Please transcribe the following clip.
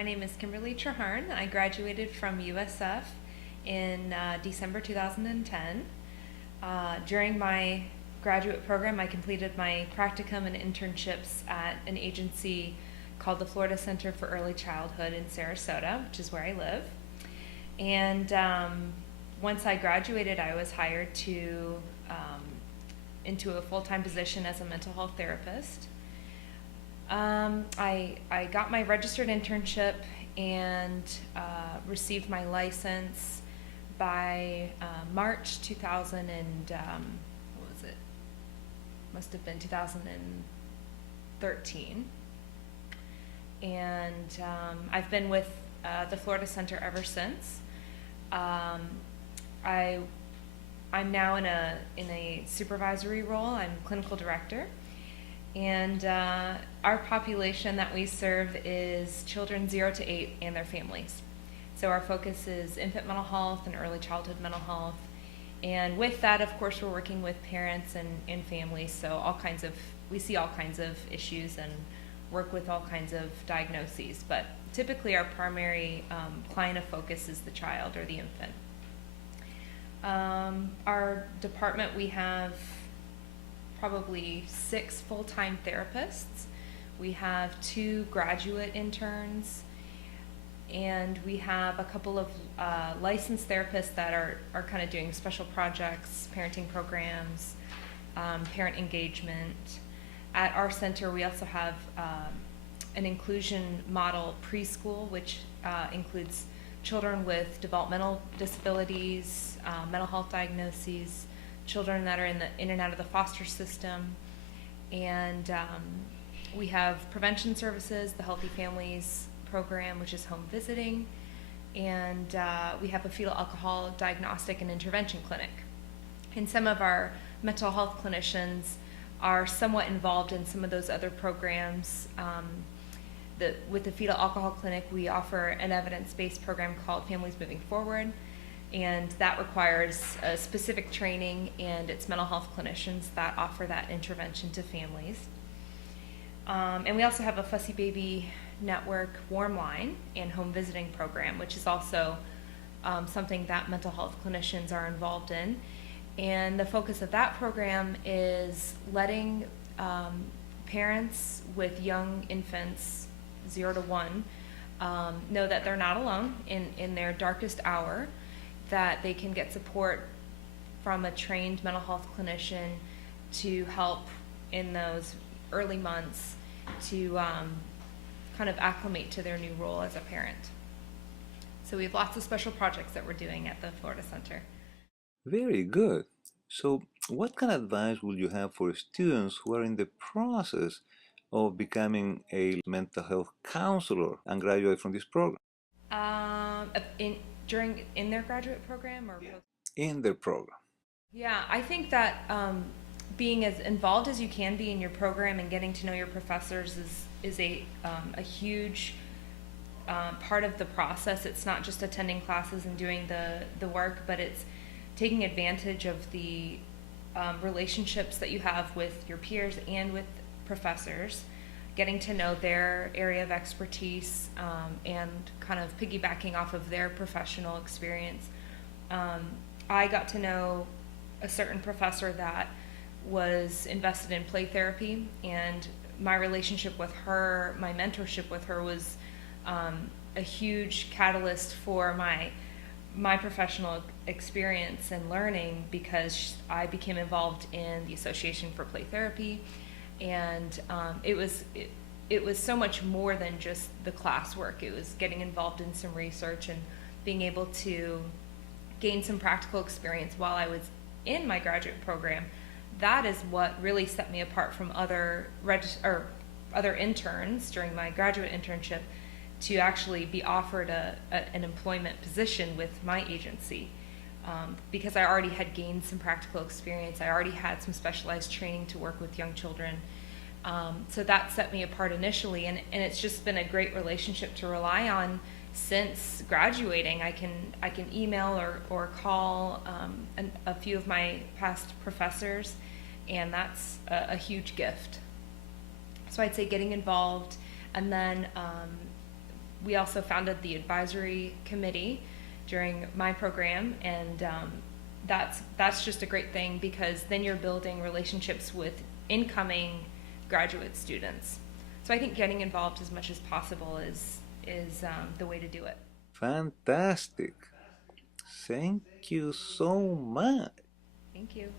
My name is Kimberly Treharne. I graduated from USF in December 2010. During my graduate program, I completed my practicum and internships at an agency called the Florida Center for Early Childhood in Sarasota, which is where I live. And once I graduated, I was hired into a full-time position as a mental health therapist. I got my registered internship and received my license by March 2000 and what was it? Must have been 2013. And I've been with the Florida Center ever since. I'm now in a supervisory role. I'm clinical director. And our population that we serve is children 0 to 8 and their families. So our focus is infant mental health and early childhood mental health. And with that, of course, we're working with parents and families. So we see all kinds of issues and work with all kinds of diagnoses. But typically our primary client of focus is the child or the infant. Our department, we have probably 6 full-time therapists. We have 2 graduate interns, and we have a couple of licensed therapists that are kind of doing special projects, parenting programs, parent engagement. At our center, we also have an inclusion model preschool, which includes children with developmental disabilities, mental health diagnoses, children that are in and out of the foster system, and we have prevention services, the Healthy Families program, which is home visiting, and we have a fetal alcohol diagnostic and intervention clinic. And some of our mental health clinicians are somewhat involved in some of those other programs. With the fetal alcohol clinic, we offer an evidence-based program called Families Moving Forward, and that requires a specific training, and it's mental health clinicians that offer that intervention to families. And we also have a Fussy Baby Network warm line and home visiting program, which is also something that mental health clinicians are involved in. And the focus of that program is letting parents with young infants, 0 to 1, know that they're not alone in their darkest hour, that they can get support from a trained mental health clinician to help in those early months to kind of acclimate to their new role as a parent. So we have lots of special projects that we're doing at the Florida Center. Very good. So, what kind of advice would you have for students who are in the process of becoming a mental health counselor and graduate from this program? In their graduate program or post? In their program. Yeah, I think that being as involved as you can be in your program and getting to know your professors is a huge part of the process. It's not just attending classes and doing the work, but it's taking advantage of the relationships that you have with your peers and with professors, getting to know their area of expertise, and kind of piggybacking off of their professional experience. I got to know a certain professor that was invested in play therapy, and my relationship with her, my mentorship with her, was a huge catalyst for my professional experience and learning, because I became involved in the Association for Play Therapy, and it was so much more than just the classwork. It was getting involved in some research and being able to gain some practical experience while I was in my graduate program. That is what really set me apart from other interns during my graduate internship, to actually be offered an employment position with my agency, because I already had gained some practical experience. I already had some specialized training to work with young children. So that set me apart initially, and it's just been a great relationship to rely on since graduating. I can email or call a few of my past professors, and that's a huge gift. So I'd say getting involved, and then we also founded the advisory committee during my program, and that's just a great thing because then you're building relationships with incoming graduate students. So I think getting involved as much as possible is the way to do it. Fantastic. Thank you so much. Thank you.